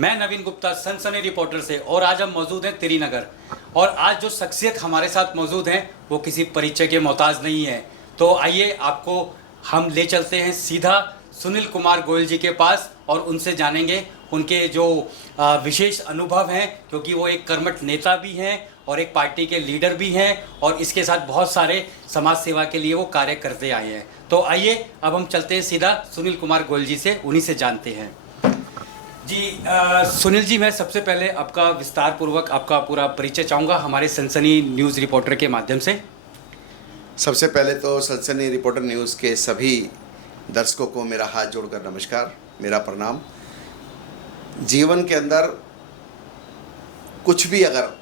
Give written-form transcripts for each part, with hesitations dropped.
मैं नवीन गुप्ता सनसनी रिपोर्टर से, और आज हम मौजूद हैं त्रिनगर। और आज जो शख्सियत हमारे साथ मौजूद हैं वो किसी परिचय के मोहताज नहीं है। तो आइए आपको हम ले चलते हैं सीधा सुनील कुमार गोयल जी के पास और उनसे जानेंगे उनके जो विशेष अनुभव हैं, क्योंकि वो एक कर्मठ नेता भी हैं और एक पार्टी के लीडर भी हैं और इसके साथ बहुत सारे समाज सेवा के लिए वो कार्य करते आए हैं। तो आइए अब हम चलते हैं सीधा सुनील कुमार गोयल जी से, उन्हीं से जानते हैं। जी सुनील जी, मैं सबसे पहले आपका विस्तार पूर्वक आपका पूरा परिचय चाहूँगा हमारे सनसनी न्यूज़ रिपोर्टर के माध्यम से। सबसे पहले तो सनसनी रिपोर्टर न्यूज़ के सभी दर्शकों को मेरा हाथ जोड़कर नमस्कार, मेरा प्रणाम। जीवन के अंदर कुछ भी अगर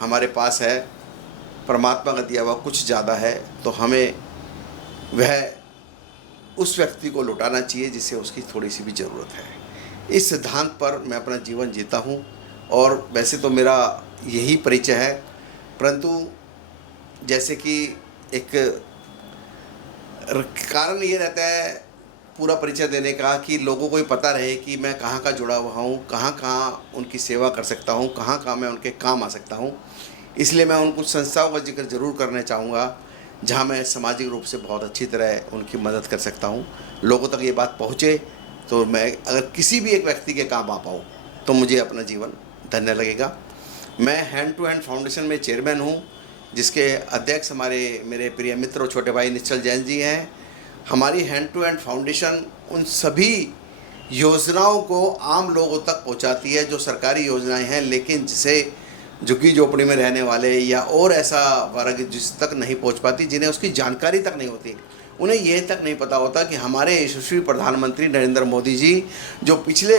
हमारे पास है, परमात्मा का दिया हुआ कुछ ज़्यादा है, तो हमें वह उस व्यक्ति को लौटाना चाहिए जिसे उसकी थोड़ी सी भी ज़रूरत है। इस सिद्धांत पर मैं अपना जीवन जीता हूँ और वैसे तो मेरा यही परिचय है, परंतु जैसे कि एक कारण ये रहता है पूरा परिचय देने का कि लोगों को ये पता रहे कि मैं कहाँ का जुड़ा हुआ हूँ, कहाँ कहाँ उनकी सेवा कर सकता हूँ, कहाँ कहाँ मैं उनके काम आ सकता हूँ। इसलिए मैं उन कुछ संस्थाओं का जिक्र ज़रूर करना चाहूँगा जहाँ मैं सामाजिक रूप से बहुत अच्छी तरह उनकी मदद कर सकता हूँ। लोगों तक ये बात पहुँचे तो मैं अगर किसी भी एक व्यक्ति के काम आ पाऊँ तो मुझे अपना जीवन धन्य लगेगा। मैं हैंड टू हैंड फाउंडेशन में चेयरमैन हूँ, जिसके अध्यक्ष मेरे प्रिय मित्र और छोटे भाई निश्चल जैन जी हैं। हमारी हैंड टू हैंड फाउंडेशन उन सभी योजनाओं को आम लोगों तक पहुंचाती है जो सरकारी योजनाएं हैं, लेकिन जिसे झुग्गी झोपड़ी में रहने वाले या और ऐसा वर्ग जिस तक नहीं पहुंच पाती, जिन्हें उसकी जानकारी तक नहीं होती, उन्हें यह तक नहीं पता होता कि हमारे यशस्वी प्रधानमंत्री नरेंद्र मोदी जी जो पिछले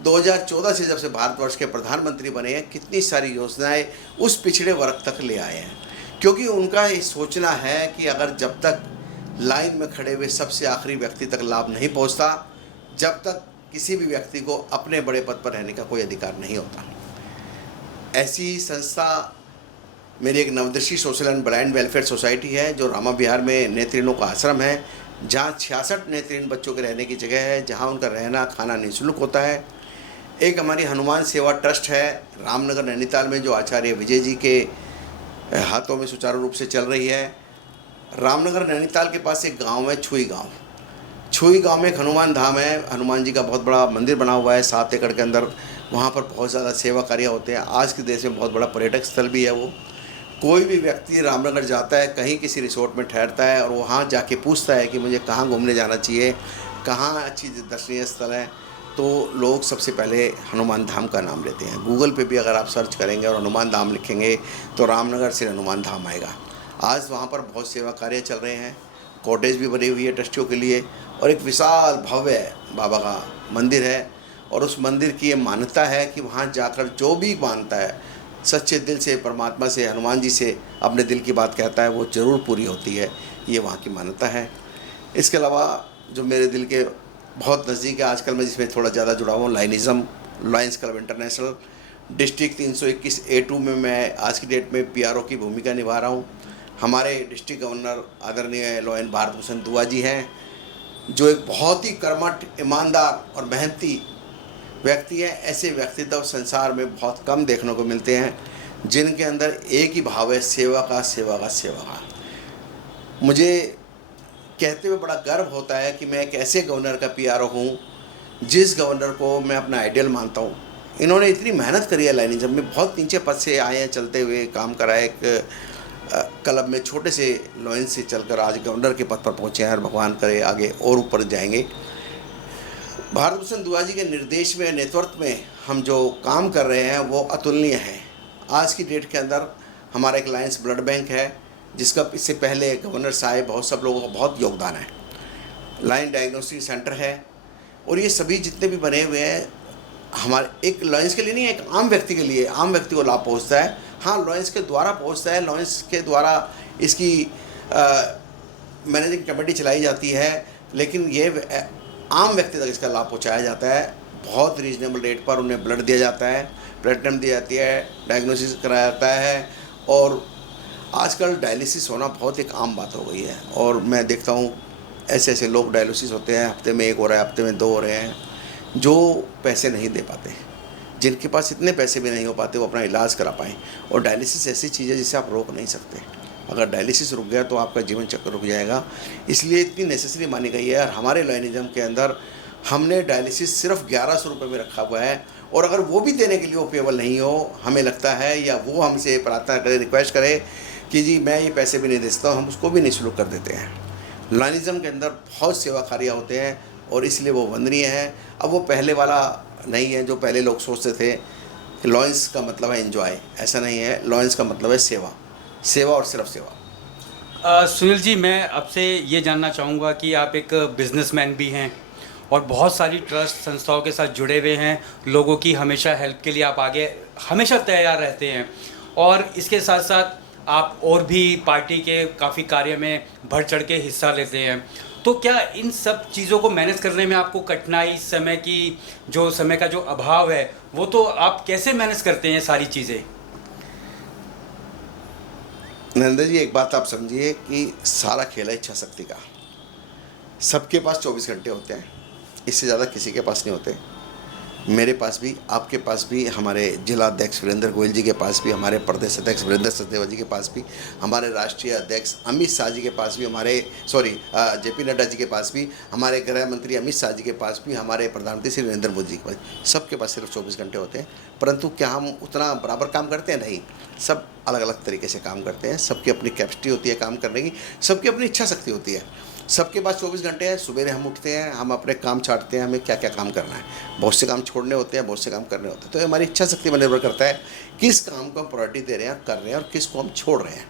2014 से जब से भारतवर्ष के प्रधानमंत्री बने हैं, कितनी सारी योजनाएं उस पिछड़े वर्ग तक ले आए हैं। क्योंकि उनका ये सोचना है कि अगर जब तक लाइन में खड़े हुए सबसे आखिरी व्यक्ति तक लाभ नहीं पहुंचता, जब तक किसी भी व्यक्ति को अपने बड़े पद पर रहने का कोई अधिकार नहीं होता। ऐसी संस्था मेरी एक Navdrishti social and blind welfare society है, जो रामा विहार में नेत्रियों का आश्रम है, जहाँ 66 नेत्रहीन बच्चों के रहने की जगह है, जहाँ उनका रहना खाना निःशुल्क होता है। एक हमारी हनुमान सेवा ट्रस्ट है रामनगर नैनीताल में, जो आचार्य विजय जी के हाथों में सुचारू रूप से चल रही है। रामनगर नैनीताल के पास एक गांव है छुई गांव में एक हनुमान धाम है। हनुमान जी का बहुत बड़ा मंदिर बना हुआ है 7 एकड़ के अंदर। वहाँ पर बहुत ज़्यादा सेवा कार्य होते हैं। आज के देश में बहुत बड़ा पर्यटक स्थल भी है वो। कोई भी व्यक्ति रामनगर जाता है, कहीं किसी रिसोर्ट में ठहरता है और वहाँ जाके पूछता है कि मुझे कहाँ घूमने जाना चाहिए, कहाँ अच्छी दर्शनीय स्थल है, तो लोग सबसे पहले हनुमान धाम का नाम लेते हैं। गूगल पे भी अगर आप सर्च करेंगे और हनुमान धाम लिखेंगे तो रामनगर से हनुमान धाम आएगा। आज वहाँ पर बहुत सेवा कार्य चल रहे हैं। कॉटेज भी बनी हुई है ट्रस्टियों के लिए और एक विशाल भव्य बाबा का मंदिर है। और उस मंदिर की ये मान्यता है कि वहाँ जाकर जो भी मानता है, सच्चे दिल से परमात्मा से, हनुमान जी से अपने दिल की बात कहता है, वो ज़रूर पूरी होती है। ये वहाँ की मान्यता है। इसके अलावा जो मेरे दिल के बहुत नज़दीक है आजकल मैं जिसमें थोड़ा ज़्यादा जुड़ा हुआ हूँ, Lions club international district 321 A2 में मैं आज की डेट में PRO की भूमिका निभा रहा हूँ। हमारे डिस्ट्रिक्ट गवर्नर आदरणीय लॉयन भारत भूषण दुआ जी हैं, जो एक बहुत ही कर्मठ, ईमानदार और मेहनती व्यक्ति है। ऐसे व्यक्तित्व संसार में बहुत कम देखने को मिलते हैं, जिनके अंदर एक ही भाव है, सेवा का। मुझे कहते हुए बड़ा गर्व होता है कि मैं एक ऐसे गवर्नर का PRO हूँ जिस गवर्नर को मैं अपना आइडियल मानता हूँ। इन्होंने इतनी मेहनत करी है लाइनिज्म में, बहुत नीचे पद से आए हैं, चलते हुए काम करा है। एक क्लब में छोटे से लॉयंस से चलकर आज गवर्नर के पद पर पहुँचे हैं और भगवान करे आगे और ऊपर जाएंगे। भारत भूषण दुआ जी के निर्देश में, नेतृत्व में हम जो काम कर रहे हैं वो अतुलनीय है। आज की डेट के अंदर हमारा एक लायंस ब्लड बैंक है, जिसका इससे पहले गवर्नर साहब बहुत सब लोगों का बहुत योगदान है। लायन डायग्नोस्टिक सेंटर है और ये सभी जितने भी बने हुए हैं हमारे एक लॉयंस के लिए नहीं, एक आम व्यक्ति के लिए, आम व्यक्ति को लाभ पहुंचता है। हाँ, लॉयंस के द्वारा पहुंचता है, लॉयंस के द्वारा इसकी मैनेजिंग कमेटी चलाई जाती है, लेकिन ये आम व्यक्ति तक इसका लाभ पहुँचाया जाता है। बहुत रीजनेबल रेट पर उन्हें ब्लड दिया जाता है, प्लेटिनम दी जाती है, डायग्नोसिस कराया जाता है। और आजकल डायलिसिस होना बहुत एक आम बात हो गई है और मैं देखता हूँ ऐसे ऐसे लोग डायलिसिस होते हैं, हफ्ते में 1 हो रहा है, हफ्ते में 2 हो रहे हैं, जो पैसे नहीं दे पाते, जिनके पास इतने पैसे भी नहीं हो पाते वो अपना इलाज करा पाएँ। और डायलिसिस ऐसी चीज़ है जिसे आप रोक नहीं सकते। अगर डायलिसिस रुक गया तो आपका जीवन चक्र रुक जाएगा, इसलिए इतनी नेसेसरी मानी गई है। और हमारे लॉयनिज़्म के अंदर हमने डायलिसिस सिर्फ 1100 रुपये में रखा हुआ है, और अगर वो भी देने के लिए ओपेबल नहीं हो, हमें लगता है, या वो हमसे प्रार्थना करे, रिक्वेस्ट करे कि जी मैं ये पैसे भी नहीं दे सकता, हम उसको भी निःशुल्क कर देते हैं। लॉयनिज़्म के अंदर बहुत सेवा कार्य होते हैं और इसलिए वो वंदनीय है। अब वो पहले वाला नहीं है जो पहले लोग सोचते थे कि लॉयंस का मतलब है एंजॉय, ऐसा नहीं है। लॉयंस का मतलब है सेवा, सेवा और सिर्फ सेवा। सुनील जी, मैं आपसे ये जानना चाहूँगा कि आप एक बिजनेसमैन भी हैं और बहुत सारी ट्रस्ट संस्थाओं के साथ जुड़े हुए हैं। लोगों की हमेशा हेल्प के लिए आप आगे हमेशा तैयार रहते हैं, और इसके साथ साथ आप और भी पार्टी के काफ़ी कार्य में बढ़ चढ़ के हिस्सा लेते हैं। तो क्या इन सब चीज़ों को मैनेज करने में आपको कठिनाई, समय का जो अभाव है, वो तो आप कैसे मैनेज करते हैं सारी चीज़ें? नरेंद्र जी, एक बात आप समझिए कि सारा खेल है इच्छा शक्ति का। सबके पास 24 घंटे होते हैं, इससे ज़्यादा किसी के पास नहीं होते। मेरे पास भी, आपके पास भी, हमारे जिला अध्यक्ष वीरेंद्र गोयल जी के पास भी, हमारे प्रदेश अध्यक्ष वीरेंद्र सचदेवा जी के पास भी, हमारे राष्ट्रीय अध्यक्ष अमित शाह जी के पास भी, जेपी नड्डा जी के पास भी, हमारे गृह मंत्री अमित शाह जी के पास भी, हमारे प्रधानमंत्री श्री नरेंद्र मोदी जी के पास, सबके पास सिर्फ 24 घंटे होते हैं। परंतु क्या हम उतना बराबर काम करते हैं? नहीं, सब अलग अलग तरीके से काम करते हैं। सबकी अपनी कैपेसिटी होती है काम करने की, सबकी अपनी इच्छा शक्ति होती है। सबके पास 24 घंटे हैं। सुबह हम उठते हैं, हम अपने काम छाँटते हैं, हमें क्या क्या काम करना है। बहुत से काम छोड़ने होते हैं, बहुत से काम करने होते हैं। तो हमारी इच्छा शक्ति पर निर्भर करता है किस काम को हम प्रायोरिटी दे रहे हैं, कर रहे हैं, और किस को हम छोड़ रहे हैं।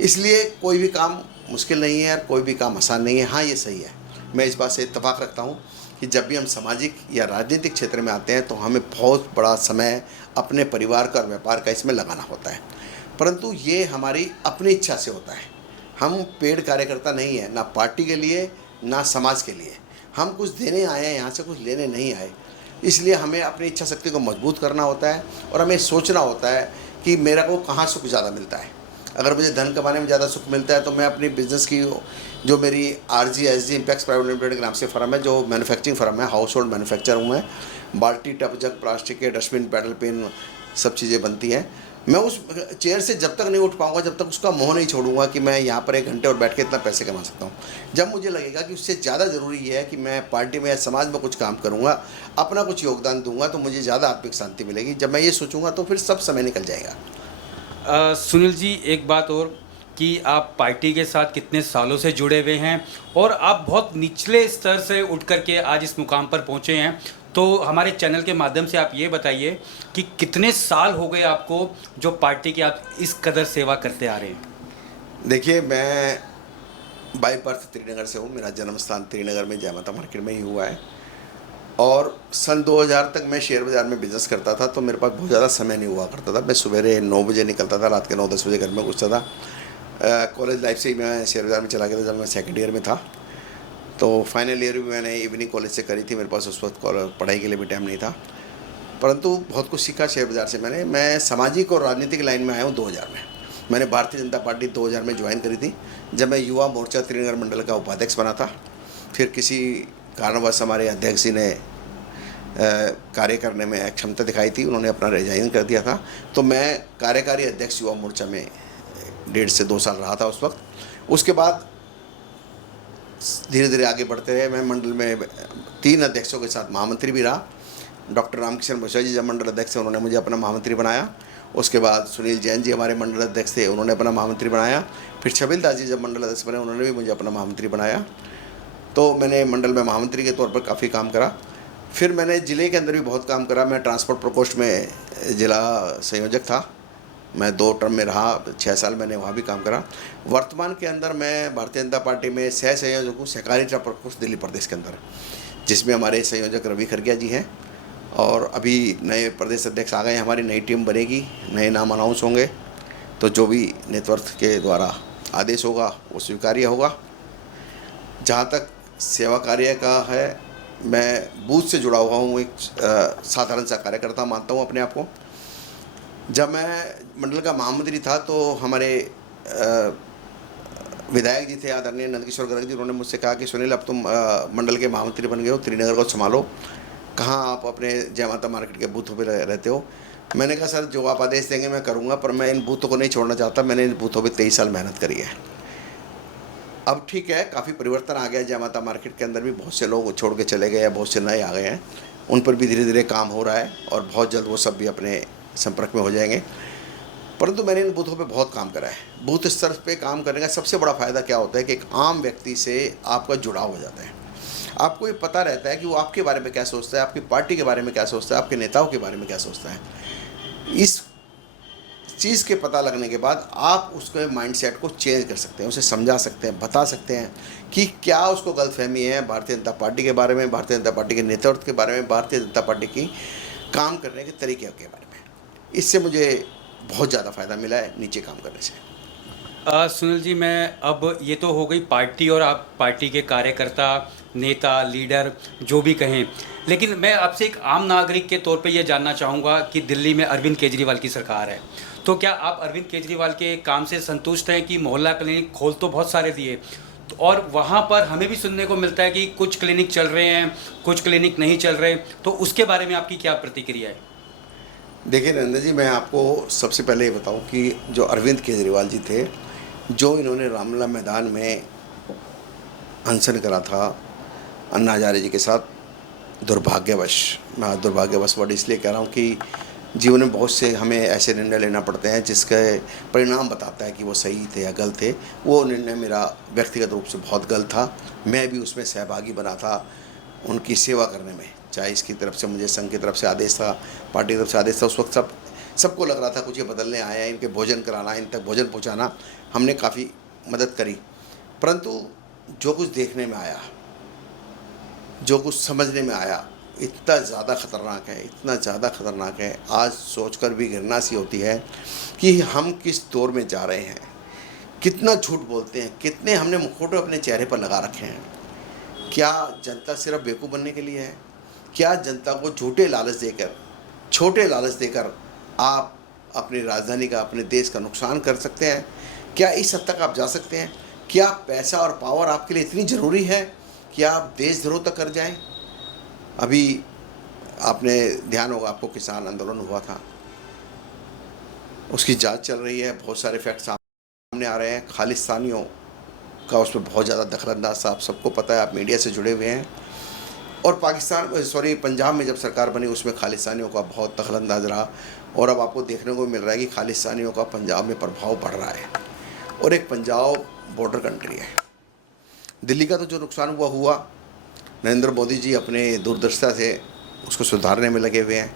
इसलिए कोई भी काम मुश्किल नहीं है और कोई भी काम आसान नहीं है। हाँ, ये सही है, मैं इस बात से इत्तेफाक रखता हूँ कि जब भी हम सामाजिक या राजनीतिक क्षेत्र में आते हैं तो हमें बहुत बड़ा समय अपने परिवार का और व्यापार का इसमें लगाना होता है। परंतु ये हमारी अपनी इच्छा से होता है। हम पेड कार्यकर्ता नहीं है, ना पार्टी के लिए ना समाज के लिए। हम कुछ देने आए हैं, यहाँ से कुछ लेने नहीं आए। इसलिए हमें अपनी इच्छा शक्ति को मजबूत करना होता है और हमें सोचना होता है कि मेरा को कहाँ सुख ज़्यादा मिलता है। अगर मुझे धन कमाने में ज़्यादा सुख मिलता है तो मैं अपनी बिज़नेस की, जो मेरी RGSG इम्पैक्ट्स प्राइवेट लिमिटेड के नाम से फर्म है, जो मैन्युफैक्चरिंग फर्म है, हाउस होल्ड मैन्युफैक्चर हूँ मैं। बाल्टी, टप, जग, प्लास्टिक के डस्टबिन, पैडल पेन, सब चीज़ें बनती हैं। मैं उस चेयर से जब तक नहीं उठ पाऊंगा, जब तक उसका मोह नहीं छोड़ूंगा कि मैं यहाँ पर 1 घंटे और बैठ के इतना पैसे कमा सकता हूँ। जब मुझे लगेगा कि उससे ज़्यादा ज़रूरी है कि मैं पार्टी में या समाज में कुछ काम करूँगा, अपना कुछ योगदान दूंगा, तो मुझे ज़्यादा आत्मिक शांति मिलेगी। जब मैं ये सोचूंगा तो फिर सब समय निकल जाएगा। सुनील जी, एक बात और कि आप पार्टी के साथ कितने सालों से जुड़े हुए हैं और आप बहुत निचले स्तर से उठ करके आज इस मुकाम पर पहुँचे हैं। तो हमारे चैनल के माध्यम से आप ये बताइए कि कितने साल हो गए आपको जो पार्टी की आप इस कदर सेवा करते आ रहे हैं? देखिए, मैं बाय बर्थ त्रिनगर से हूँ। मेरा जन्म स्थान त्रिनगर में जय माता मार्केट में ही हुआ है, और सन 2000 तक मैं शेयर बाज़ार में बिज़नेस करता था। तो मेरे पास बहुत ज़्यादा समय नहीं हुआ करता था। मैं सवेरे 9 बजे निकलता था, रात के 9-10 बजे घर में घुसता था। कॉलेज लाइफ से ही मैं शेयर बाज़ार में चला गया था जब मैं सेकेंड ईयर में था। तो फाइनल ईयर भी मैंने इवनिंग कॉलेज से करी थी। मेरे पास उस वक्त पढ़ाई के लिए भी टाइम नहीं था, परंतु बहुत कुछ सीखा शेयर बाज़ार से मैंने। मैं सामाजिक और राजनीतिक लाइन में आया हूँ 2000 में। मैंने भारतीय जनता पार्टी 2000 में ज्वाइन करी थी, जब मैं युवा मोर्चा त्रिनगर मंडल का उपाध्यक्ष बना था। फिर किसी कारणवश हमारे अध्यक्ष जी ने कार्य करने में क्षमता दिखाई थी, उन्होंने अपना रिजाइन कर दिया था। तो मैं कार्यकारी अध्यक्ष युवा मोर्चा में 1.5 से 2 साल रहा था उस वक्त। उसके बाद धीरे धीरे आगे बढ़ते रहे। मैं मंडल में 3 अध्यक्षों के साथ महामंत्री भी रहा। डॉक्टर रामकिशन बोसा जी जब मंडल अध्यक्ष थे, उन्होंने मुझे अपना महामंत्री बनाया। उसके बाद सुनील जैन जी हमारे मंडल अध्यक्ष थे, उन्होंने अपना महामंत्री बनाया। फिर छबिल दास जी जब मंडल अध्यक्ष बने, उन्होंने भी मुझे अपना महामंत्री बनाया। तो मैंने मंडल में महामंत्री के तौर पर काफ़ी काम करा। फिर मैंने ज़िले के अंदर भी बहुत काम करा। मैं ट्रांसपोर्ट प्रकोष्ठ में ज़िला संयोजक था। मैं 2 टर्म में रहा, 6 साल मैंने वहाँ भी काम करा। वर्तमान के अंदर मैं भारतीय जनता पार्टी में सह संयोजक हूँ, सहकारी प्रकोष्ठ दिल्ली प्रदेश के अंदर, जिसमें हमारे संयोजक रवि खरगिया जी हैं। और अभी नए प्रदेश अध्यक्ष आ गए, हमारी नई टीम बनेगी, नए नाम अनाउंस होंगे। तो जो भी नेतृत्व के द्वारा आदेश होगा वो स्वीकार्य होगा। जहाँ तक सेवा कार्य का है, मैं बूथ से जुड़ा हुआ हूँ, एक साधारण सा कार्यकर्ता मानता हूँ अपने आप को। जब मैं मंडल का महामंत्री था तो हमारे विधायक जी थे आदरणीय नंदकिशोर गर्ग जी, उन्होंने मुझसे कहा कि सुनील, अब तुम मंडल के महामंत्री बन गए हो, त्रिनगर को संभालो। कहाँ आप अपने जय माता मार्केट के बूथों पे रहते हो? मैंने कहा सर जो आप आदेश देंगे मैं करूँगा, पर मैं इन बूथों को नहीं छोड़ना चाहता। मैंने इन बूथों पे 23 साल मेहनत करी है। अब ठीक है, काफ़ी परिवर्तन आ गया। जय माता मार्केट के अंदर भी बहुत से लोग छोड़ के चले गए हैं, बहुत से नए आ गए हैं। उन पर भी धीरे धीरे काम हो रहा है और बहुत जल्द वो सब भी अपने संपर्क में हो जाएंगे। परंतु मैंने इन बूथों पे बहुत काम करा है। बूथ स्तर पे काम करने का सबसे बड़ा फ़ायदा क्या होता है कि एक आम व्यक्ति से आपका जुड़ाव हो जाता है। आपको ये पता रहता है कि वो आपके बारे में क्या सोचता है, आपकी पार्टी के बारे में क्या सोचता है, आपके नेताओं के बारे में क्या सोचता है। इस चीज़ के पता लगने के बाद आप उसके माइंडसेट को चेंज कर सकते हैं, उसे समझा सकते हैं, बता सकते हैं कि क्या उसको गलतफहमी है भारतीय जनता पार्टी के बारे में, भारतीय जनता पार्टी के नेतृत्व के बारे में, भारतीय जनता पार्टी की काम करने के तरीके के बारे में। इससे मुझे बहुत ज़्यादा फ़ायदा मिला है नीचे काम करने से। सुनील जी, मैं अब ये तो हो गई पार्टी और आप पार्टी के कार्यकर्ता, नेता, लीडर जो भी कहें, लेकिन मैं आपसे एक आम नागरिक के तौर पे ये जानना चाहूँगा कि दिल्ली में अरविंद केजरीवाल की सरकार है, तो क्या आप अरविंद केजरीवाल के काम से संतुष्ट हैं कि मोहल्ला क्लिनिक खोल तो बहुत सारे दिए, और वहाँ पर हमें भी सुनने को मिलता है कि कुछ क्लिनिक चल रहे हैं, कुछ क्लिनिक नहीं चल रहे, तो उसके बारे में आपकी क्या प्रतिक्रिया है? देखिए नरेंद्र जी, मैं आपको सबसे पहले ये बताऊं कि जो अरविंद केजरीवाल जी थे, जो इन्होंने रामलीला मैदान में अनशन करा था अन्ना हजारे जी के साथ, दुर्भाग्यवश, मैं दुर्भाग्यवश वर्ड इसलिए कह रहा हूँ कि जीवन में बहुत से हमें ऐसे निर्णय लेना पड़ते हैं जिसके परिणाम बताता है कि वो सही थे या गलत थे। वो निर्णय मेरा व्यक्तिगत रूप से बहुत गलत था। मैं भी उसमें सहभागी बना था उनकी सेवा करने में, चाहे इसकी तरफ से मुझे संघ की तरफ से आदेश था, पार्टी की तरफ से आदेश था। उस वक्त सबको लग रहा था कुछ ये बदलने आया है, इनके भोजन कराना, इन तक भोजन पहुंचाना, हमने काफ़ी मदद करी। परंतु जो कुछ देखने में आया, जो कुछ समझने में आया, इतना ज़्यादा ख़तरनाक है, इतना ज़्यादा ख़तरनाक है, आज सोचकर भी घृणा सी होती है कि हम किस दौर में जा रहे हैं। कितना झूठ बोलते हैं, कितने हमने मुखौटे अपने चेहरे पर लगा रखे हैं। क्या जनता सिर्फ बेवकूफ़ बनने के लिए है? क्या जनता को झूठे लालच देकर, छोटे लालच देकर आप अपनी राजधानी का, अपने देश का नुकसान कर सकते हैं? क्या इस हद तक आप जा सकते हैं? क्या पैसा और पावर आपके लिए इतनी ज़रूरी है कि आप देशद्रोह तक कर जाएं? अभी आपने ध्यान होगा, आपको किसान आंदोलन हुआ था, उसकी जांच चल रही है, बहुत सारे फैक्ट सामने आ रहे हैं। खालिस्तानियों का उसमें बहुत ज़्यादा दखलंदाज, आप सबको पता है, आप मीडिया से जुड़े हुए हैं। और पंजाब में जब सरकार बनी उसमें खालिस्तानियों का बहुत दखलंदाज रहा, और अब आपको देखने को मिल रहा है कि खालिस्तानियों का पंजाब में प्रभाव बढ़ रहा है। और एक पंजाब बॉर्डर कंट्री है। दिल्ली का तो जो नुकसान हुआ, नरेंद्र मोदी जी अपने दूरदर्शिता से उसको सुधारने में लगे हुए हैं।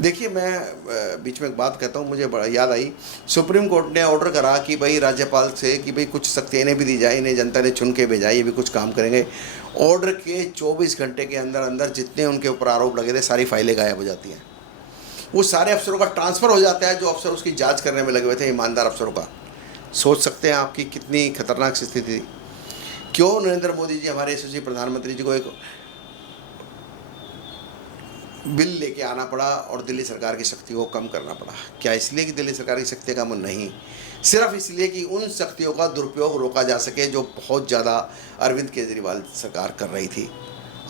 देखिए, मैं बीच में एक बात कहता हूँ, मुझे बड़ा याद आई, सुप्रीम कोर्ट ने ऑर्डर करा कि भाई राज्यपाल से कि भाई कुछ सख्ती इन्हें भी दी जाए, इन्हें जनता ने चुन के भेजा है, ये भी कुछ काम करेंगे। ऑर्डर के 24 घंटे के अंदर अंदर जितने उनके ऊपर आरोप लगे थे, सारी फाइलें गायब हो जाती हैं। वो सारे अफसरों का ट्रांसफ़र हो जाता है जो अफसर उसकी जाँच करने में लगे हुए थे, ईमानदार अफसरों का। सोच सकते हैं आपकी कितनी खतरनाक स्थिति थी। क्यों नरेंद्र मोदी जी, हमारे यशस्वी प्रधानमंत्री जी को एक बिल लेके आना पड़ा और दिल्ली सरकार की शक्ति को कम करना पड़ा? क्या इसलिए कि दिल्ली सरकार की शक्ति कम नहीं, सिर्फ इसलिए कि उन शक्तियों का दुरुपयोग रोका जा सके जो बहुत ज़्यादा अरविंद केजरीवाल सरकार कर रही थी।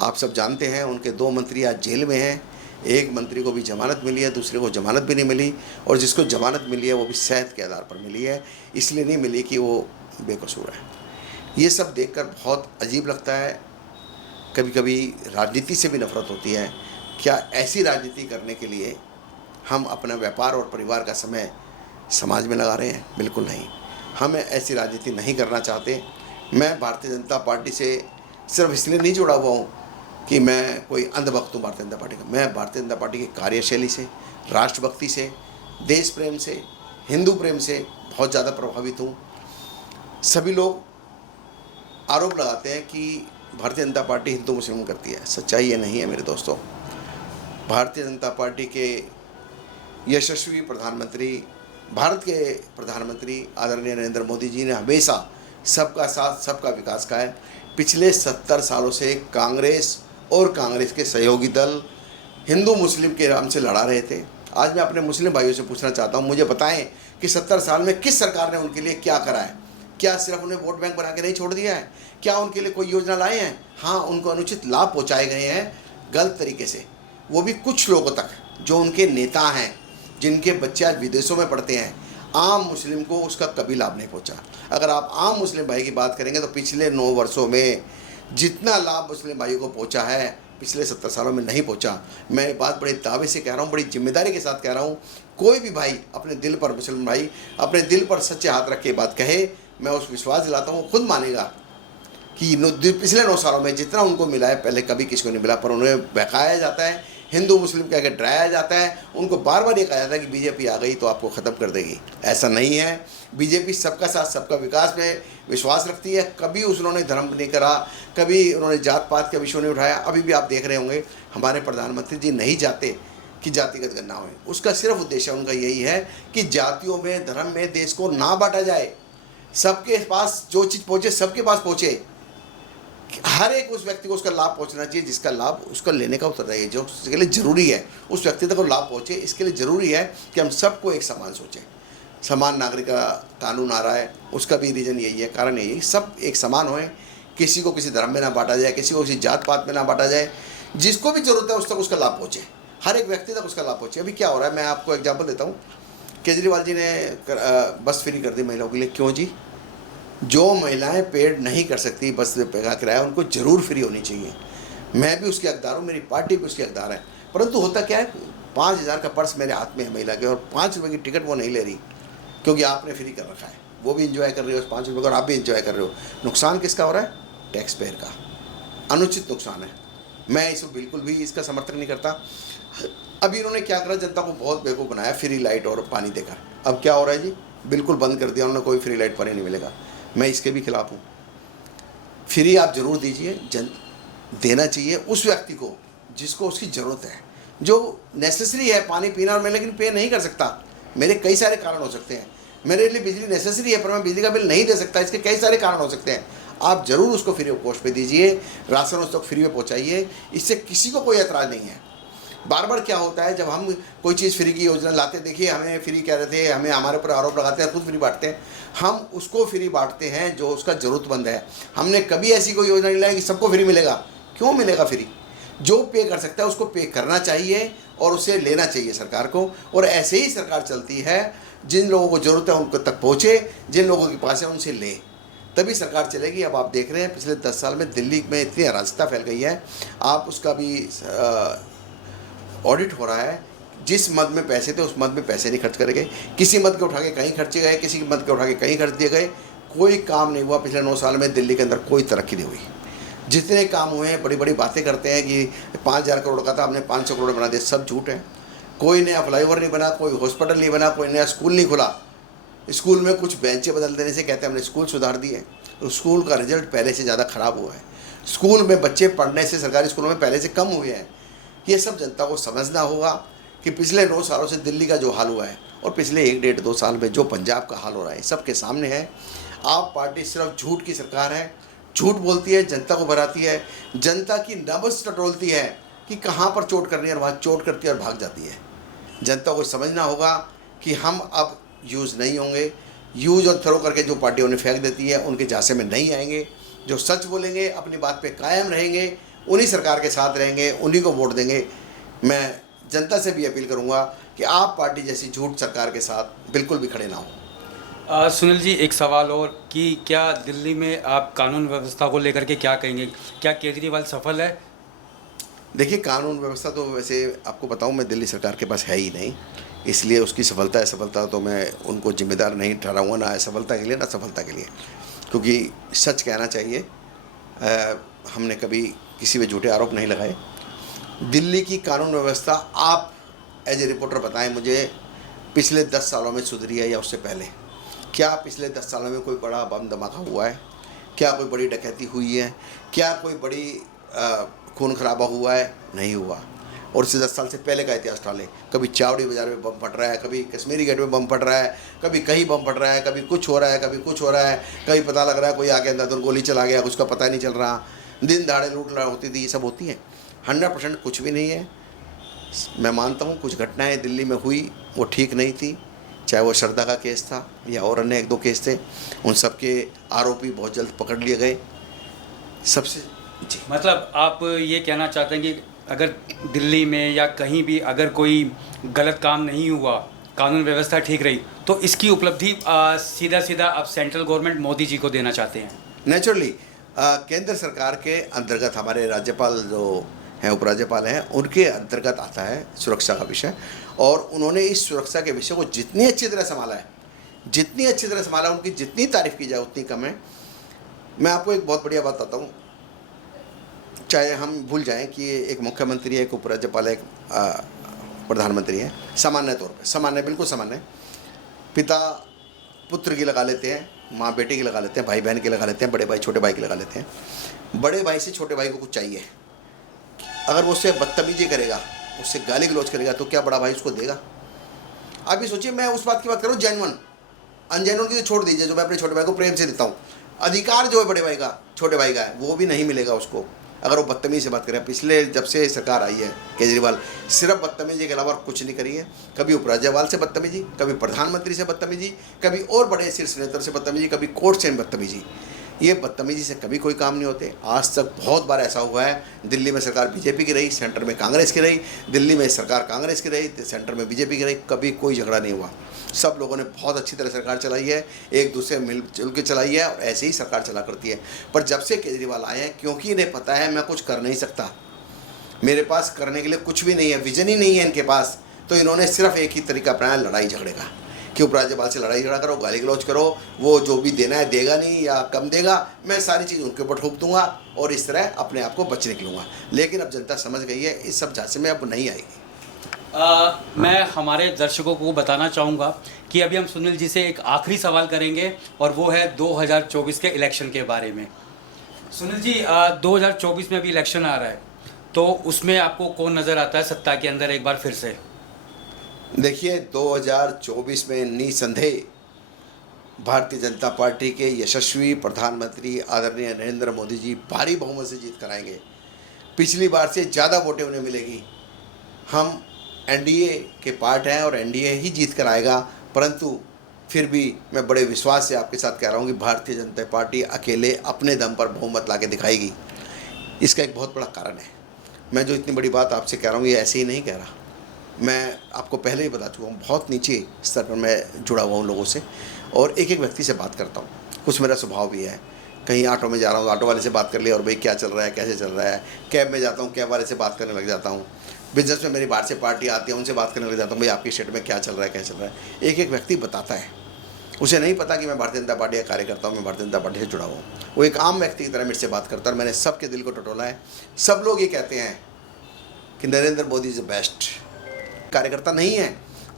आप सब जानते हैं, उनके 2 मंत्री आज जेल में हैं। एक मंत्री को भी जमानत मिली है, दूसरे को जमानत भी नहीं मिली, और जिसको जमानत मिली है वो भी सेहत के आधार पर मिली है, इसलिए नहीं मिली कि वो बेकसूर है। ये सब देखकर बहुत अजीब लगता है। कभी कभी राजनीति से भी नफरत होती है। क्या ऐसी राजनीति करने के लिए हम अपना व्यापार और परिवार का समय समाज में लगा रहे हैं? बिल्कुल नहीं। हम ऐसी राजनीति नहीं करना चाहते। मैं भारतीय जनता पार्टी से सिर्फ इसलिए नहीं जुड़ा हुआ हूँ कि मैं कोई अंधभक्त हूँ भारतीय जनता पार्टी का। मैं भारतीय जनता पार्टी की कार्यशैली से, राष्ट्रभक्ति से, देश प्रेम से, हिंदू प्रेम से बहुत ज़्यादा प्रभावित हूँ। सभी लोग आरोप लगाते हैं कि भारतीय जनता पार्टी हिंदू मुस्लिम करती है। सच्चाई ये नहीं है मेरे दोस्तों। भारतीय जनता पार्टी के यशस्वी प्रधानमंत्री, भारत के प्रधानमंत्री आदरणीय नरेंद्र मोदी जी ने हमेशा सबका साथ, सबका विकास का है। पिछले 70 सालों से कांग्रेस और कांग्रेस के सहयोगी दल हिंदू मुस्लिम के नाम से लड़ा रहे थे। आज मैं अपने मुस्लिम भाइयों से पूछना चाहता हूँ, मुझे बताएं कि 70 साल में किस सरकार ने उनके लिए क्या करा है? क्या सिर्फ उन्हें वोट बैंक बना के नहीं छोड़ दिया है? क्या उनके लिए कोई योजना लाए हैं? हाँ, उनको अनुचित लाभ पहुँचाए गए हैं गलत तरीके से। वो भी कुछ लोगों तक जो उनके नेता हैं, जिनके बच्चे आज विदेशों में पढ़ते हैं, आम मुस्लिम को उसका कभी लाभ नहीं पहुंचा। अगर आप आम मुस्लिम भाई की बात करेंगे तो पिछले 9 वर्षों में जितना लाभ मुस्लिम भाइयों को पहुंचा है पिछले 70 सालों में नहीं पहुंचा। मैं ये बात बड़े दावे से कह रहा हूँ, बड़ी जिम्मेदारी के साथ कह रहा हूँ। कोई भी भाई अपने दिल पर, मुस्लिम भाई अपने दिल पर सच्चे हाथ रख के बात कहे, मैं उस विश्वास दिलाता हूँ, खुद मानेगा कि पिछले 9 सालों में जितना उनको मिला है पहले कभी किसी को नहीं मिला। पर उन्हें बहकाया जाता है, हिंदू मुस्लिम कह के डराया जाता है, उनको बार बार ये कहा जाता है कि बीजेपी आ गई तो आपको ख़त्म कर देगी। ऐसा नहीं है। बीजेपी सबका साथ सबका विकास में विश्वास रखती है। कभी उन्होंने धर्म नहीं करा, कभी उन्होंने जात पात का विषय नहीं उठाया। अभी भी आप देख रहे होंगे हमारे प्रधानमंत्री जी नहीं चाहते कि जातिगत गणना हो। उसका सिर्फ उद्देश्य उनका यही है कि जातियों में, धर्म में देश को ना बांटा जाए, सबके पास जो चीज़ पहुँचे सबके पास पहुँचे, हर एक उस व्यक्ति को उसका लाभ पहुंचना चाहिए जिसका लाभ उसको लेने का उत्तर है, जो उसके लिए ज़रूरी है उस व्यक्ति तक वो लाभ पहुंचे। इसके लिए ज़रूरी है कि हम सबको एक समान सोचें। समान नागरिक का कानून आ रहा है, उसका भी रीज़न यही है, कारण यही है, सब एक समान होए, किसी को किसी धर्म में ना बांटा जाए, किसी को किसी जात पात में ना बांटा जाए, जिसको भी ज़रूरत है उस तक उसका लाभ पहुँचे, हर एक व्यक्ति तक उसका लाभ पहुँचे। अभी क्या हो रहा है, मैं आपको एग्जाम्पल देता हूँ। केजरीवाल जी ने बस फ्री कर दी महिलाओं के लिए। क्यों जी? जो महिलाएं पेड नहीं कर सकती बस का किराया, उनको ज़रूर फ्री होनी चाहिए। मैं भी उसके हकदार हूँ, मेरी पार्टी भी उसकी हकदार है। परंतु होता क्या है, 5,000 का पर्स मेरे हाथ में है महिला के, और 5 रुपये की टिकट वो नहीं ले रही क्योंकि आपने फ्री कर रखा है। वो भी इंजॉय कर रही हो उस 5 रुपये का और आप भी इंजॉय कर रहे हो। नुकसान किसका हो रहा है? टैक्स पेयर का। अनुचित नुकसान है। मैं इसको बिल्कुल भी इसका समर्थन नहीं करता। अभी इन्होंने क्या करा, जनता को बहुत बेवकूफ़ बनाया फ्री लाइट और पानी देकर। अब क्या हो रहा है जी, बिल्कुल बंद कर दिया उन्होंने, कोई फ्री लाइट पानी नहीं मिलेगा। मैं इसके भी खिलाफ हूँ। फ्री आप ज़रूर दीजिए, देना चाहिए उस व्यक्ति को जिसको उसकी ज़रूरत है, जो नेसेसरी है पानी पीना, और मैं लेकिन पे नहीं कर सकता। मेरे कई सारे कारण हो सकते हैं, मेरे लिए बिजली नेसेसरी है पर मैं बिजली का बिल नहीं दे सकता, इसके कई सारे कारण हो सकते हैं। आप ज़रूर उसको फ्री ऑफ कॉस्ट पे दीजिए, राशन उस तक फ्री में पहुँचाइए, इससे किसी को कोई एतराज़ नहीं है। बार बार क्या होता है, जब हम कोई चीज़ फ्री की योजना लाते, देखिए हमें फ्री कह रहे थे, हमें हमारे ऊपर आरोप लगाते हैं, खुद फ्री बांटते हैं। हम उसको फ्री बांटते हैं जो उसका ज़रूरतमंद है। हमने कभी ऐसी कोई योजना नहीं लाई कि सबको फ्री मिलेगा। क्यों मिलेगा फ्री? जो पे कर सकता है उसको पे करना चाहिए और उसे लेना चाहिए सरकार को। और ऐसे ही सरकार चलती है, जिन लोगों को ज़रूरत है उनको तक पहुँचे, जिन लोगों के पास है उनसे ले, तभी सरकार चलेगी। अब आप देख रहे हैं पिछले 10 साल में दिल्ली में इतनी अराजकता फैल गई है, आप उसका भी ऑडिट हो रहा है। जिस मद में पैसे थे उस मद में पैसे नहीं खर्च करे गए, किसी मद के उठा के कहीं खर्चे गए, किसी मद के उठा के कहीं खर्च दिए गए। कोई काम नहीं हुआ पिछले 9 साल में। दिल्ली के अंदर कोई तरक्की नहीं हुई। जितने काम हुए हैं, बड़ी बड़ी बातें करते हैं कि 5,000 करोड़ का था हमने 500 करोड़ बना दिया, सब झूठ है। कोई नया फ्लाईओवर नहीं बना, कोई हॉस्पिटल नहीं बना, कोई नया स्कूल नहीं खुला। स्कूल में कुछ बेंचें बदल देने से कहते हैं हमने स्कूल सुधार दिए, स्कूल का रिजल्ट पहले से ज़्यादा ख़राब हुआ है। स्कूल में बच्चे पढ़ने से सरकारी स्कूलों में पहले से कम हुए हैं। ये सब जनता को समझना होगा कि पिछले 9 सालों से दिल्ली का जो हाल हुआ है और पिछले 1-1.5-2 साल में जो पंजाब का हाल हो रहा है, सबके सामने है। आप पार्टी सिर्फ झूठ की सरकार है, झूठ बोलती है, जनता को भराती है, जनता की नब्ज़ टटोलती है कि कहाँ पर चोट करनी है और वहाँ चोट करती है और भाग जाती है। जनता को समझना होगा कि हम अब यूज़ नहीं होंगे। यूज़ और थ्रो करके जो पार्टी उन्हें फेंक देती है उनके झांसे में नहीं आएंगे। जो सच बोलेंगे, अपनी बात पे कायम रहेंगे, उन्हीं सरकार के साथ रहेंगे, उन्हीं को वोट देंगे। मैं जनता से भी अपील करूंगा कि आप पार्टी जैसी झूठ सरकार के साथ बिल्कुल भी खड़े ना हो। सुनील जी, एक सवाल और कि क्या दिल्ली में आप कानून व्यवस्था को लेकर के क्या कहेंगे? क्या केजरीवाल सफल है? देखिए, कानून व्यवस्था तो वैसे आपको बताऊं, मैं दिल्ली सरकार के पास है ही नहीं, इसलिए उसकी सफलता असफलता तो मैं उनको जिम्मेदार नहीं ठहराऊँगा, ना असफलता के लिए ना सफलता के लिए, क्योंकि सच कहना चाहिए। हमने कभी किसी पे झूठे आरोप नहीं लगाए। दिल्ली की कानून व्यवस्था आप एज ए रिपोर्टर बताएं मुझे, पिछले 10 सालों में सुधरी है या उससे पहले? क्या पिछले 10 सालों में कोई बड़ा बम धमाका हुआ है? क्या कोई बड़ी डकैती हुई है? क्या कोई बड़ी खून खराबा हुआ है? नहीं हुआ। और इससे 10 साल से पहले का इतिहास डालें, कभी चावड़ी बाज़ार में बम फट रहा है, कभी कश्मीरी गेट में बम फट रहा है, कभी कहीं बम फट रहा है, कभी कुछ हो रहा है, कभी कुछ हो रहा है, कभी पता लग रहा है कोई आगे अंदर गोली चला गया, उसका पता नहीं चल रहा। दिन दहाड़े लूट लड़ा होती थी, ये सब होती है। 100% कुछ भी नहीं है। मैं मानता हूँ कुछ घटनाएं दिल्ली में हुई वो ठीक नहीं थी, चाहे वो श्रद्धा का केस था या और अन्य 1-2 केस थे, उन सब के आरोपी बहुत जल्द पकड़ लिए गए। सबसे जी, मतलब आप ये कहना चाहते हैं कि अगर दिल्ली में या कहीं भी अगर कोई गलत काम नहीं हुआ, कानून व्यवस्था ठीक रही, तो इसकी उपलब्धि सीधा सीधा अब सेंट्रल गवर्नमेंट मोदी जी को देना चाहते हैं। नेचुरली केंद्र सरकार के अंतर्गत हमारे राज्यपाल जो हैं, उपराज्यपाल हैं, उनके अंतर्गत आता है सुरक्षा का विषय, और उन्होंने इस सुरक्षा के विषय को जितनी अच्छी तरह संभाला है, जितनी अच्छी तरह संभाला, उनकी जितनी तारीफ़ की जाए उतनी कम है। मैं आपको एक बहुत बढ़िया बात बताता हूँ, चाहे हम भूल जाएं कि एक मुख्यमंत्री है, एक उपराज्यपाल है, एक प्रधानमंत्री है, सामान्य तौर पे, सामान्य, बिल्कुल सामान्य, पिता पुत्र की लगा लेते हैं, माँ बेटे की लगा लेते हैं, भाई बहन की लगा लेते हैं, बड़े भाई छोटे भाई की लगा लेते हैं। बड़े भाई से छोटे भाई को कुछ चाहिए, अगर वो उससे बदतमीजी करेगा, उससे गाली गलौज करेगा, तो क्या बड़ा भाई उसको देगा? आप ये सोचिए, मैं उस बात की बात करूँ जेन्युइन, अनजेन्युइन की तो छोड़ दीजिए, जो मैं अपने छोटे भाई को प्रेम से देता हूँ। अधिकार जो है बड़े भाई का छोटे भाई का है, वो भी नहीं मिलेगा उसको अगर वो बदतमीजी से बात करें। पिछले जब से सरकार आई है केजरीवाल, सिर्फ बदतमीजी के अलावा कुछ नहीं करी है। कभी उपराज्यपाल से बदतमीजी, कभी प्रधानमंत्री से बदतमीजी, कभी और बड़े शीर्ष नेता से बदतमीजी, कभी कोर्ट से बदतमीजी। ये बदतमीजी से कभी कोई काम नहीं होते। आज तक बहुत बार ऐसा हुआ है, दिल्ली में सरकार बीजेपी की रही, सेंटर में कांग्रेस की रही, दिल्ली में सरकार कांग्रेस की रही, सेंटर में बीजेपी की रही, कभी कोई झगड़ा नहीं हुआ। सब लोगों ने बहुत अच्छी तरह सरकार चलाई है, एक दूसरे मिलजुल के चलाई है, और ऐसे ही सरकार चला करती है। पर जब से केजरीवाल आए हैं, क्योंकि इन्हें पता है मैं कुछ कर नहीं सकता, मेरे पास करने के लिए कुछ भी नहीं है, विजन ही नहीं है इनके पास, तो इन्होंने सिर्फ एक ही तरीका अपनाया, लड़ाई झगड़े का, कि उपराज्यपाल से लड़ाई झगड़ा करो, गाली गलौज करो, वो जो भी देना है देगा नहीं या कम देगा, मैं सारी चीज़ उनके ऊपर ठोक दूंगा और इस तरह अपने आप को बच निकलूंगा। लेकिन अब जनता समझ गई है, इस सब झांसे में अब नहीं आएगी। मैं हमारे दर्शकों को बताना चाहूँगा कि अभी हम सुनील जी से एक आखिरी सवाल करेंगे, और वो है 2024 के इलेक्शन के बारे में। सुनील जी, 2024 में अभी इलेक्शन आ रहा है, तो उसमें आपको कौन नज़र आता है सत्ता के अंदर एक बार फिर से? देखिए, 2024 में निसंदेह भारतीय जनता पार्टी के यशस्वी प्रधानमंत्री आदरणीय नरेंद्र मोदी जी भारी बहुमत से जीत कराएंगे। पिछली बार से ज़्यादा वोटें उन्हें मिलेगी। हम एनडीए के पार्ट हैं और एनडीए ही जीत कर आएगा, परंतु फिर भी मैं बड़े विश्वास से आपके साथ कह रहा हूँ कि भारतीय जनता पार्टी अकेले अपने दम पर बहुमत ला के दिखाएगी। इसका एक बहुत बड़ा कारण है। मैं जो इतनी बड़ी बात आपसे कह रहा हूँ, ये ऐसे ही नहीं कह रहा, मैं आपको पहले ही बता चुका हूँ, बहुत नीचे स्तर पर मैं जुड़ा हुआ हूँ लोगों से, और एक एक व्यक्ति से बात करता हूँ। कुछ मेरा स्वभाव भी है, कहीं ऑटो में जा रहा हूँ तो ऑटो वाले से बात कर लिया, और भाई क्या चल रहा है, कैसे चल रहा है। कैब में जाता हूँ, कैब वाले से बात करने लग जाता हूँ। बिजनेस में मेरी बाहर से पार्टी आती है, उनसे बात करने लग जाता हूँ, भाई आपकी स्टेट में क्या चल रहा है, क्या चल रहा है। एक एक व्यक्ति बताता है, उसे नहीं पता कि मैं भारतीय जनता पार्टी का कार्यकर्ता हूँ, मैं भारतीय जनता पार्टी से जुड़ा हुआ हूँ। वो एक आम व्यक्ति की तरह मेरे से बात करता है, और मैंने सबके दिल को टटोला है। सब लोग ये कहते हैं कि Narendra Modi is the best. कार्यकर्ता नहीं है,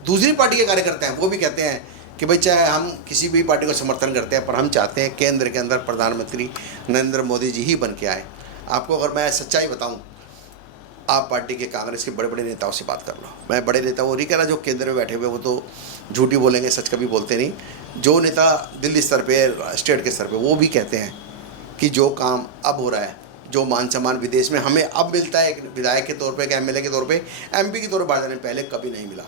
दूसरी पार्टी के कार्यकर्ता हैं, वो भी कहते हैं कि भाई चाहे हम किसी भी पार्टी को समर्थन करते हैं, पर हम चाहते हैं केंद्र के अंदर प्रधानमंत्री नरेंद्र मोदी जी ही बन के आए। आपको अगर मैं सच्चाई बताऊं, आप पार्टी के कांग्रेस के बड़े बड़े नेताओं से बात कर लो। मैं बड़े नेता वो नहीं कह रहा जो केंद्र में बैठे हुए, वो तो झूठी बोलेंगे, सच कभी बोलते नहीं। जो नेता दिल्ली स्तर पे, स्टेट के स्तर पे, वो भी कहते हैं कि जो काम अब हो रहा है, जो मान सम्मान विदेश में हमें अब मिलता है, एक विधायक के तौर पे, एक एमएलए के तौर पे, एमपी के तौर पर बाहर जाने पहले कभी नहीं मिला।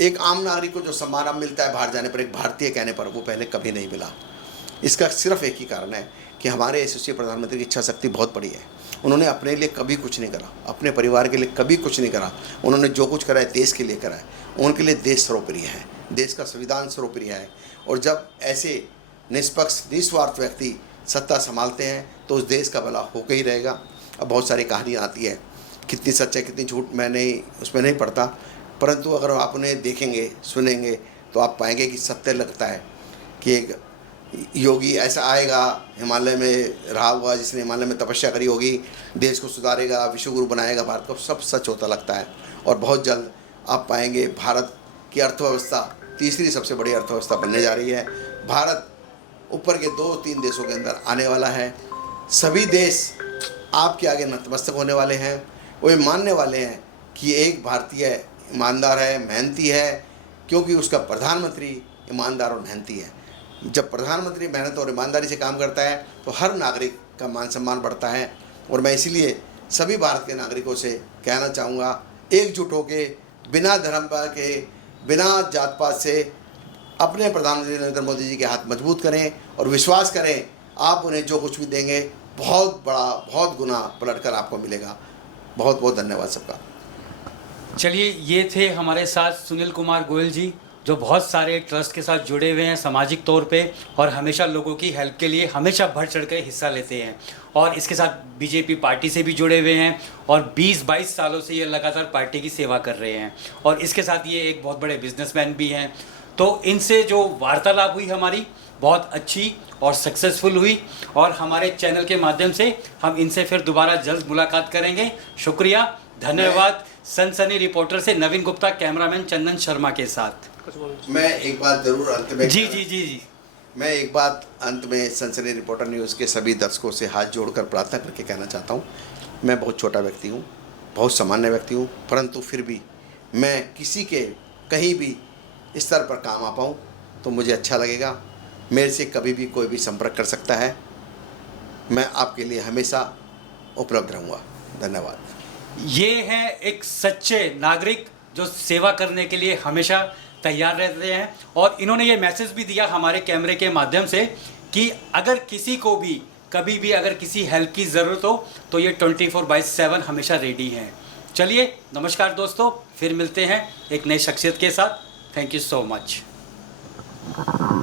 एक आम नागरिक को जो सम्मान अब मिलता है बाहर जाने पर, एक भारतीय कहने पर, वो पहले कभी नहीं मिला। इसका सिर्फ एक ही कारण है कि हमारे यशस्वी प्रधानमंत्री की इच्छा शक्ति बहुत बड़ी है। उन्होंने अपने लिए कभी कुछ नहीं करा, अपने परिवार के लिए कभी कुछ नहीं करा। उन्होंने जो कुछ करा है देश के लिए करा है। उनके लिए देश सर्वोपरि है, देश का संविधान सर्वोपरि है। और जब ऐसे निष्पक्ष निस्वार्थ व्यक्ति सत्ता संभालते हैं तो उस देश का भला होकर ही रहेगा। अब बहुत सारी कहानियाँ आती है, कितनी सच है कितनी झूठ मैं नहीं उसमें नहीं पढ़ता, परंतु अगर आप उन्हें देखेंगे सुनेंगे तो आप पाएंगे कि सत्य लगता है कि एक योगी ऐसा आएगा, हिमालय में रहा हुआ, जिसने हिमालय में तपस्या करी होगी, देश को सुधारेगा, विश्वगुरु बनाएगा भारत को, सब सच होता लगता है। और बहुत जल्द आप पाएंगे भारत की अर्थव्यवस्था तीसरी सबसे बड़ी अर्थव्यवस्था बनने जा रही है। भारत ऊपर के 2-3 देशों के अंदर आने वाला है। सभी देश आपके आगे नतमस्तक होने वाले हैं। वो ये मानने वाले हैं कि एक भारतीय ईमानदार है, मेहनती है, क्योंकि उसका प्रधानमंत्री ईमानदार और मेहनती है। जब प्रधानमंत्री मेहनत और ईमानदारी से काम करता है तो हर नागरिक का मान सम्मान बढ़ता है। और मैं इसीलिए सभी भारत के नागरिकों से कहना चाहूँगा, एकजुट होकर, बिना धर्म के, बिना जात पात से अपने प्रधानमंत्री नरेंद्र मोदी जी के हाथ मजबूत करें और विश्वास करें आप उन्हें जो कुछ भी देंगे बहुत बड़ा, बहुत गुना पलट कर आपको मिलेगा। बहुत बहुत धन्यवाद सबका। चलिए, ये थे हमारे साथ सुनील कुमार गोयल जी, जो बहुत सारे ट्रस्ट के साथ जुड़े हुए हैं सामाजिक तौर पे, और हमेशा लोगों की हेल्प के लिए हमेशा बढ़ चढ़ कर हिस्सा लेते हैं। और इसके साथ बीजेपी पार्टी से भी जुड़े हुए हैं और 20-22 सालों से ये लगातार पार्टी की सेवा कर रहे हैं। और इसके साथ ये एक बहुत बड़े बिजनेसमैन भी हैं। तो इनसे जो वार्तालाप हुई हमारी बहुत अच्छी और सक्सेसफुल हुई, और हमारे चैनल के माध्यम से हम इनसे फिर दोबारा जल्द मुलाकात करेंगे। शुक्रिया, धन्यवाद। सनसनी रिपोर्टर से नवीन गुप्ता, कैमरामैन चंदन शर्मा के साथ। मैं एक बात जरूर अंत में जी। मैं एक बात अंत में सनसनी रिपोर्टर न्यूज़ के सभी दर्शकों से हाथ जोड़कर प्रार्थना करके कहना चाहता हूँ। मैं बहुत छोटा व्यक्ति हूँ, बहुत सामान्य व्यक्ति हूँ, परंतु फिर भी मैं किसी के कहीं भी स्तर पर काम आ पाऊँ तो मुझे अच्छा लगेगा। मेरे से कभी भी कोई भी संपर्क कर सकता है। मैं आपके लिए हमेशा उपलब्ध रहूँगा। धन्यवाद। ये है एक सच्चे नागरिक जो सेवा करने के लिए हमेशा तैयार रहते हैं। और इन्होंने ये मैसेज भी दिया हमारे कैमरे के माध्यम से कि अगर किसी को भी कभी भी अगर किसी हेल्प की ज़रूरत हो तो ये 24/7 हमेशा रेडी हैं। चलिए, नमस्कार दोस्तों, फिर मिलते हैं एक नई शख्सियत के साथ। Thank you so much.